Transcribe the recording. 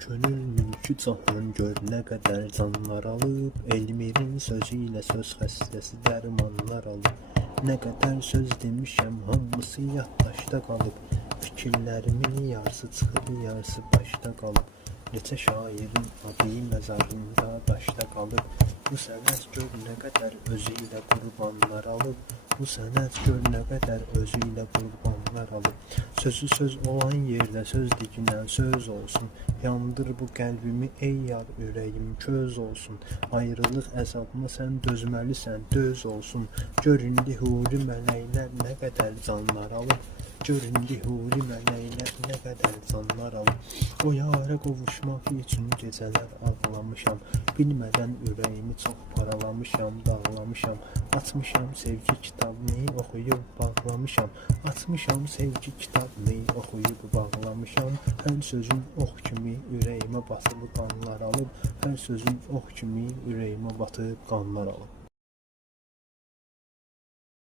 könül mülkü cahan gör nə qədər canlar alıb. Elmirin sözü ilə söz xəstəsi dərmanlar alıb. Nə qədər söz demişəm hamısı yaddaşda qalıb. Fikirlərimin yarısı çıxıb yarısı başda qalıb. Neçə şairin adı məzarında daşda qalıb. Bu sənət gör nə qədər özü ilə qurbanlar alıb. Bu sənət gör nə qədər özü ilə qurbanlar alıb. Sözü söz olan yerdə söz dikinən söz olsun. Yandır bu qəlbimi ey yar ürəyim köz olsun. Ayrılıq əzabına sən dözməlisən döz olsun. Gör indi huri mələklər nə qədər canlar alıb. Gör indi huri mələklər nə qədər canlar alıb. O yara qovuşmaq üçün gecələr ağlamışam. Bilmədən ürəyimi çox paralamışam, dağlamışam. Açmışam sevgi kitabını oxuyub bağlamışam. Açmışam sevgi kitabını oxuyub bağlamışam. Hər sözün ox kimi ürəyimə batıb qanlar alıb. Hər sözün ox kimi ürəyimə batıb qanlar alıb.